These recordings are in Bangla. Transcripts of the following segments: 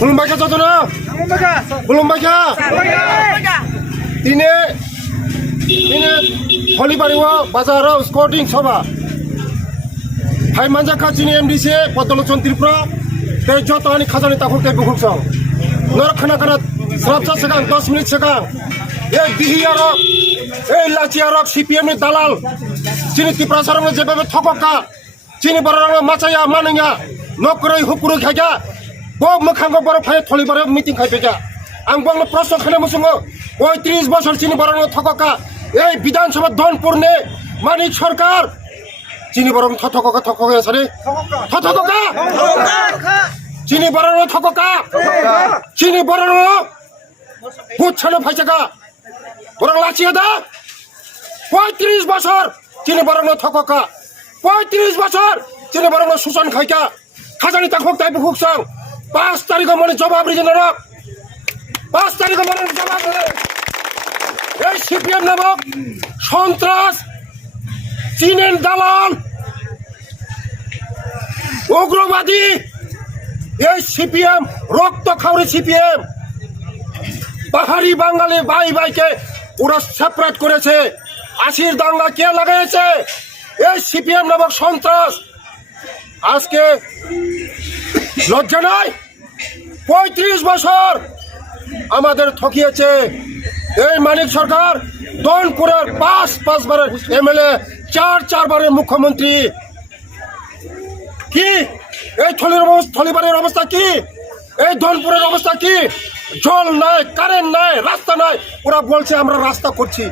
Belum baca satu na? Belum baca. Ini Holibariwa Bazar Scouting Soba. Hai manja kacini MDC Patolocon Tripura. Dari Jotani Khazani takut ke buku sang. Norak kana 10 sekang 10 minit sekang. Dihi arok, laci arok CPM ni dalal. Cini Tripura sarang ni jebabe thokoka. Cini barang macaya mananya. Nokrai hukuru khaja. Bob mukhango baro phai tholi baro meeting khai beja. Ang bangla prosto khane musungo. 35 বছর চিনি বরং থককা এই বিধানসভা দনপুর নে মানিক সরকার চিনি বরং থককা সারে থককা চিনি বরং থককা চিনি বরং পুছানো ফাইজাকা বরং লাচিয়ে দা 35 বছর চিনি বরং থককা 35 বছর চিনি বরং সুশান খাইকা খাজানি তাকক তাই বুকসাং 5 তারিখ মনে জবাব রিজনরা 5 তারিখ মনে জবাব দেবে এই সিপিএম নামক সন্ত্রাস চীনের দালাল উগ্রবাদী এই সিপিএম রক্ত খাওয়ারি সিপিএম পাহাড়ি বাঙালি ভাই ভাইকে ওরা সেপারেট করেছে 80 দাঙ্গা কে লাগাইছে এই সিপিএম নামক সন্ত্রাস আজকে লজ্জা নাই 35 বছর আমাদের ঠকিয়েছে এই মানিক সরকার দনপুরের 5 বারের এমএলএ 4 বারের মুখ্যমন্ত্রী কি এই থলিবারের অবস্থা কি এই দনপুরের অবস্থা কি জল নাই কারেন্ট নাই রাস্তা নাই ওরা বলছে আমরা রাস্তা করছি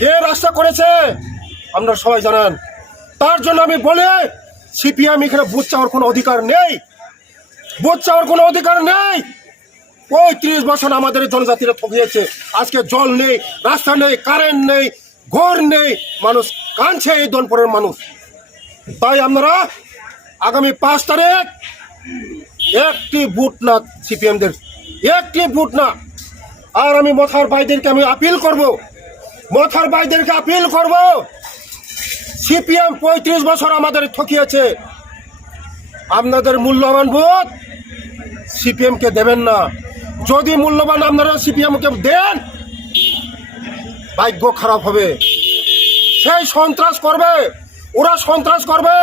কে রাস্তা করেছে আমরা সবাই জানেন তার জন্য আমি বলে সিপিএম এখানে বুথ চাওয়ার কোনো অধিকার নেই বুথ চাওয়ার কোনো অধিকার নেই 35 বছর আমাদের জনজাতিরা ঠকিয়েছে আজকে জল নেই রাস্তা নেই কারেন্ট নেই ঘর নেই মানুষ কাঁদছে এই দনপুরের মানুষ তাই আমরা আগামী 5 তারিখ একটি বুথ না সিপিএমদের একটি বুথ না আর আমি মথার ভাইদেরকে আমি আপিল করব মথার ভাইদেরকে আপিল করব সিপিএম 35 বছর আমাদের ঠকিয়েছে আপনাদের মূল্যবান ভোট সিপিএম কে দেবেন না যদি মূল্যবান আপনারা সিপিএম কে দেন ভাগ্য খারাপ হবে সেই সন্ত্রাস করবে ওরা সন্ত্রাস করবে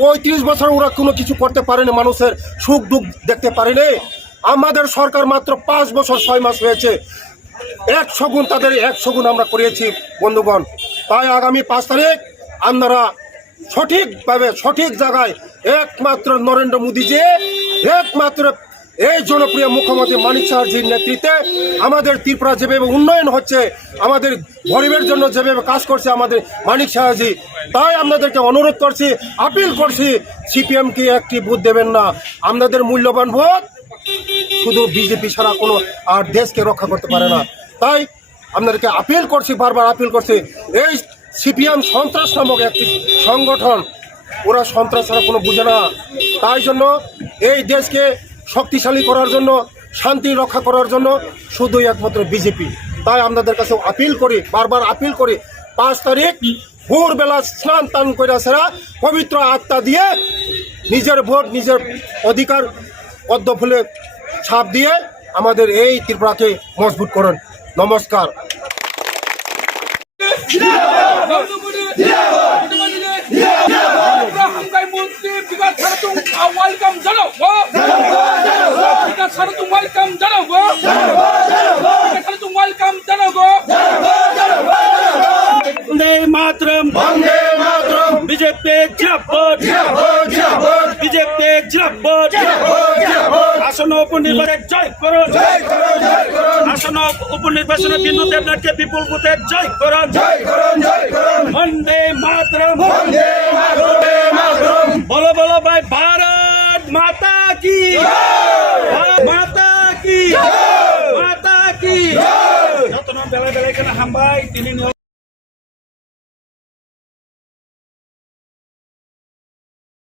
35 বছর ওরা কোনো কিছু করতে পারেনি মানুষের সুখ দুঃখ দেখতে পারেনি আমাদের সরকার মাত্র 5 বছর 6 মাস হয়েছে 100 গুণ তাদের 100 গুণ আমরা করিয়েছি বন্ধুগণ তাই আগামী 5 তারিখ আপনারা সঠিকভাবে সঠিক জায়গায় একমাত্র নরেন্দ্র মোদীজি একমাত্র এই জনপ্রিয় মুখ্যমন্ত্রী মানিক সাহাজির নেতৃত্বে আমাদের ত্রিপুরা যেভাবে উন্নয়ন হচ্ছে আমাদের গরিবের জন্য যেভাবে কাজ করছে আমাদের মানিক সাহাজি তাই আপনাদেরকে অনুরোধ করছি আপিল করছি সিপিএম কে একটি ভোট দেবেন না আপনাদের মূল্যবান ভোট শুধু বিজেপি ছাড়া কোনো আর দেশকে রক্ষা করতে পারে না তাই আপনাদেরকে আপিল করছি বারবার আপিল করছি এই সিপিএম সন্ত্রাস নামক একটি সংগঠন ওরা সন্ত্রাস ছাড়া কোনো বুঝে না তাই জন্য এই দেশকে শক্তিশালী করার জন্য শান্তি রক্ষা করার জন্য শুধুই একমাত্র বিজেপি তাই আপনাদের কাছে আপিল করি বারবার আপিল করি 5 তারিখ ভোরবেলা স্নান টান করে সেরা পবিত্র আত্মা দিয়ে নিজের ভোট নিজের অধিকার পদ্ম ফুলে ছাপ দিয়ে আমাদের এই ত্রিপুরাকে মজবুত করুন নমস্কার বিজেপি বিজেপি আসন উপনির্বাচনে জয় করুন আসন উপনির্বাচনে বিন্দু দেবনাথকে বিপুল ভোটে জয় করুন বন্দে মাতরম বলো বলো ভাই ভারত মাতা কি মাতা কি মাতা কি যত বেলা বেলা এখানে হামবাই তিনি